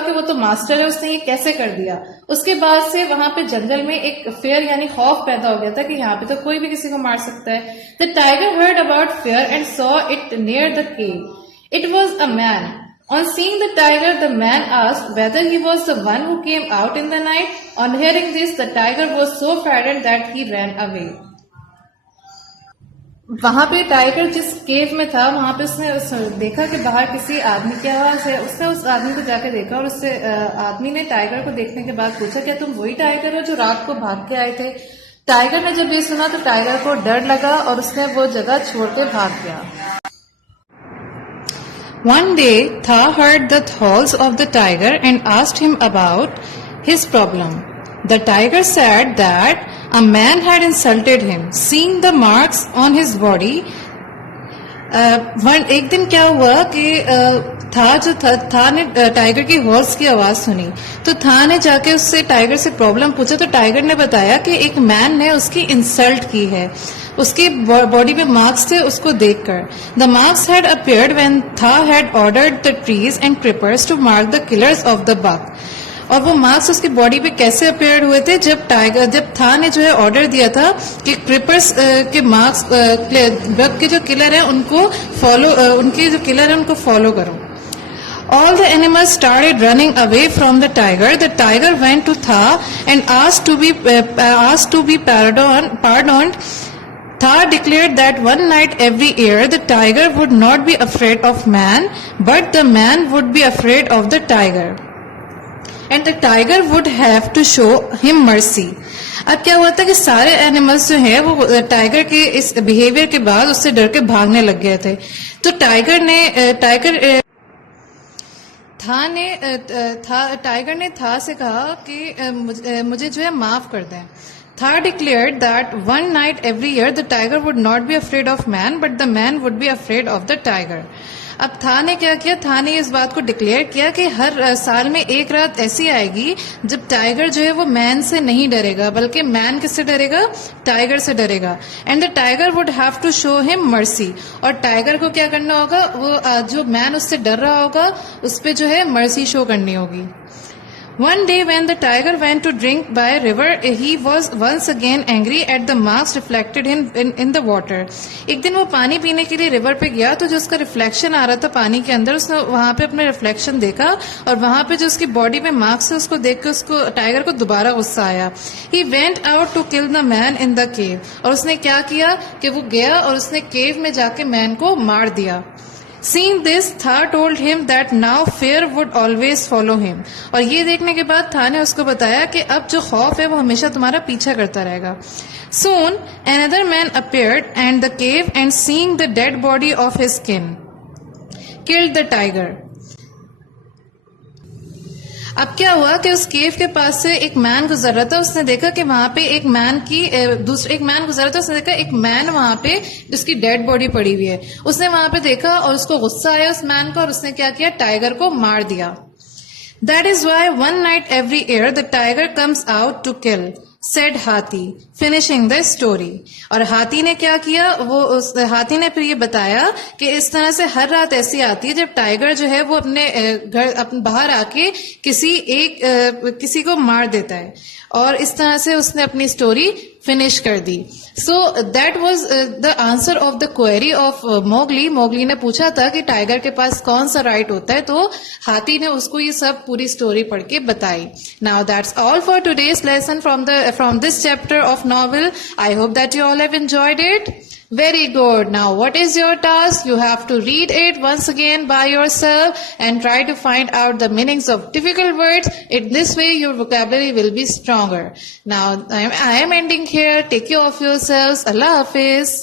कि वो तो मास्टर है, उसने ये कैसे कर दिया। उसके बाद से वहां पे जंगल में एक फेयर यानी खौफ पैदा हो गया था कि यहाँ पे तो कोई भी किसी को मार सकता है। The tiger heard about fair and saw it near the cave. It was a man. On seeing the tiger, the man asked whether he was the one who came out in the night. On hearing this, the tiger was so frightened that he ran away. वहां पे tiger जिस केव में था वहां पे उसने देखा कि बाहर किसी आदमी की आवाज है। उसने उस आदमी को जाके देखा और उससे आदमी ने टाइगर को देखने के बाद पूछा, क्या तुम वही टाइगर हो जो रात को भाग के आए थे? टाइगर ने जब ये सुना तो टाइगर को डर लगा और उसने वो जगह छोड़ के भाग गया। One day, Tha heard the howls of the tiger and asked him about his problem. The tiger said that a man had insulted him. Seeing the marks on his body, एक दिन क्या हुआ कि था ने टाइगर की horse की आवाज सुनी तो था ने जाके उससे टाइगर से प्रॉब्लम पूछा तो टाइगर ने बताया कि एक मैन ने उसकी इंसल्ट की है, उसकी बॉडी पे मार्क्स थे उसको देखकर। The marks had appeared when था had ordered the trees and creepers to mark the killers of the buck. और वो मार्क्स उसकी बॉडी पे कैसे अपीयर हुए थे? जब था ने जो है ऑर्डर दिया था कि क्रिपर्स के मार्क्स बग के जो किलर है उनको फॉलो, उनके जो किलर है उनको फॉलो करो। All the animals started running away from the tiger. The tiger went to Tha and asked to be pardoned. Tha declared that one night every year the tiger would not be afraid of man, but the man would be afraid of the tiger. And the tiger would have to show him mercy. अब क्या हुआ था कि सारे animals जो है वो tiger के इस बिहेवियर के बाद उससे डर के भागने लग गए थे। तो टाइगर ने था से कहा कि मुझे जो है माफ कर दें। Tha declared that one night every year the tiger would not be afraid of man, but the man would be afraid of the tiger. अब था ने क्या किया? था ने इस बात को डिक्लेयर किया कि हर साल में एक रात ऐसी आएगी जब टाइगर जो है वो मैन से नहीं डरेगा, बल्कि मैन किससे डरेगा? टाइगर से डरेगा। And the tiger would have to show him mercy. और टाइगर को क्या करना होगा? वो जो मैन उससे डर रहा होगा उस पर जो है मर्सी शो करनी होगी। One day when the tiger went to drink by a river, he was once again angry at the marks reflected in the water. एक दिन वो पानी पीने के लिए रिवर पे गया तो जो उसका रिफ्लेक्शन आ रहा था पानी के अंदर, उसने वहां पे अपने रिफ्लेक्शन देखा और वहां पे जो उसकी बॉडी में मार्क्स है उसको देख के उसको टाइगर को दोबारा गुस्सा आया। He went out to kill the man in the cave. और उसने क्या किया कि वो गया और उसने केव में जाके मैन को मार दिया। Seeing this, Tha told him that now fear would always follow him. और ये देखने के बाद था ने उसको बताया कि अब जो खौफ है वो हमेशा तुम्हारा पीछा करता रहेगा। Soon, another man appeared and the cave and seeing the dead body of his kin, killed the tiger. अब क्या हुआ कि उस केव के पास से एक मैन गुजर रहा था। उसने देखा कि वहां पे एक मैन गुजर रहा था। उसने देखा एक मैन वहां पे जिसकी डेड बॉडी पड़ी हुई है। उसने वहां पे देखा और उसको गुस्सा आया उस मैन का और उसने क्या किया? टाइगर को मार दिया। That is why one night every year the tiger comes out to kill, said हाथी, finishing the story. और हाथी ने क्या किया? हाथी ने फिर ये बताया कि इस तरह से हर रात ऐसी आती है जब टाइगर जो है वो अपने बाहर आके किसी को मार देता है। और इस तरह से उसने अपनी स्टोरी फिनिश कर दी। So that was the answer of the query of Mowgli. Mowgli ने पूछा था कि टाइगर के पास कौन सा राइट होता है, तो हाथी ने उसको ये सब पूरी स्टोरी पढ़ के बताई। Now that's all for today's lesson from this chapter of novel. I hope that you all have enjoyed it. Very good. Now what is your task? You have to read it once again by yourself and try to find out the meanings of difficult words. In this way your vocabulary will be stronger. Now I am ending here. Take care of yourselves. Allah Hafiz.